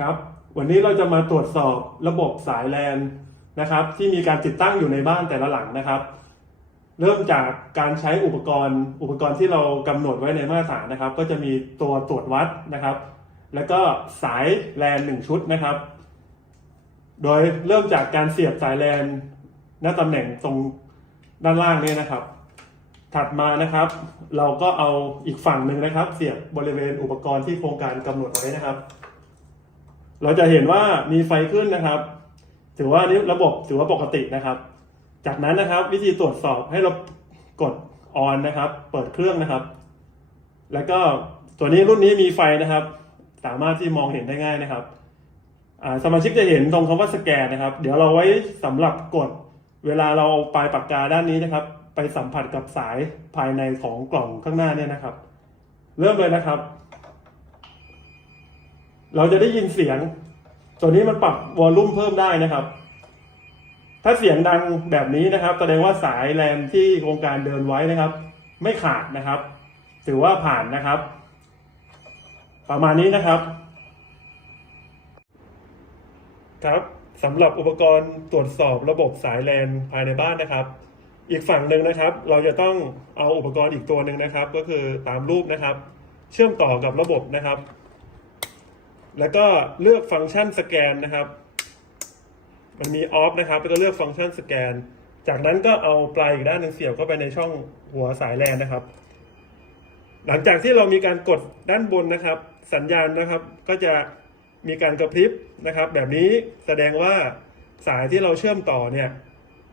ครับ วันนี้เราจะมาตรวจสอบระบบสายแลนนะครับ ที่มีการติดตั้งอยู่ในบ้านแต่ละหลังนะครับ เริ่มจากการใช้อุปกรณ์ อุปกรณ์ที่เรากำหนดไว้ในมาตรฐานนะครับ ก็จะมีตัวตรวจวัดนะครับ แล้วก็สายแลนหนึ่งชุดนะครับ โดยเริ่มจากการเสียบสายแลนณตำแหน่งตรงด้านล่างนี่นะครับ ถัดมานะครับ เราก็เอาอีกฝั่งหนึ่งนะครับ เสียบบริเวณอุปกรณ์ที่โครงการกำหนดไว้นะครับ เราจะเห็นว่ามีไฟขึ้นนะครับ ถือว่านี่ระบบถือว่าปกตินะครับ จากนั้นนะครับ วิธีตรวจสอบให้เรากดออนนะครับ เปิดเครื่องนะครับ แล้วก็ตัวนี้รุ่นนี้มีไฟนะครับ สามารถที่มองเห็นได้ง่ายนะครับสมาชิกจะเห็นตรงคำว่าสแกนนะครับ เดี๋ยวเราไว้สำหรับกดเวลาเราเอาปลายปากกาด้านนี้นะครับ ไปสัมผัสกับสายภายในของกล่องข้างหน้าเนี่ยนะครับ เริ่มเลยนะครับ เราจะได้ยินเสียง ตัวนี้มันปรับวอลลุ่มเพิ่มได้นะครับ ถ้าเสียงดังแบบนี้นะครับ แสดงว่าสายแลนที่โครงการเดินไว้นะครับ ไม่ขาดนะครับ ถือว่าผ่านนะครับ ประมาณนี้นะครับ ครับสำหรับอุปกรณ์ตรวจสอบระบบสายแลนภายในบ้านนะครับ อีกฝั่งหนึ่งนะครับ เราจะต้องเอาอุปกรณ์อีกตัวหนึ่งนะครับ ก็คือตามรูปนะครับ เชื่อมต่อกับระบบนะครับ แล้วก็เลือกฟังก์ชันสแกนนะครับ มันมีออฟนะครับแล้วก็เลือกฟังก์ชันสแกน จากนั้นก็เอาปลายอีกด้านหนึ่งเสียบเข้าไปในช่องหัวสายแลนนะครับ หลังจากที่เรามีการกดด้านบนนะครับ สัญญาณนะครับ ก็จะมีการกระพริบนะครับ แบบนี้แสดงว่าสายที่เราเชื่อมต่อเนี่ย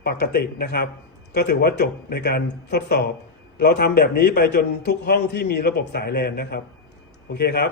ปกตินะครับ ก็ถือว่าจบในการทดสอบ เราทำแบบนี้ไปจนทุกห้องที่มีระบบสายแลนนะครับ โอเคครับ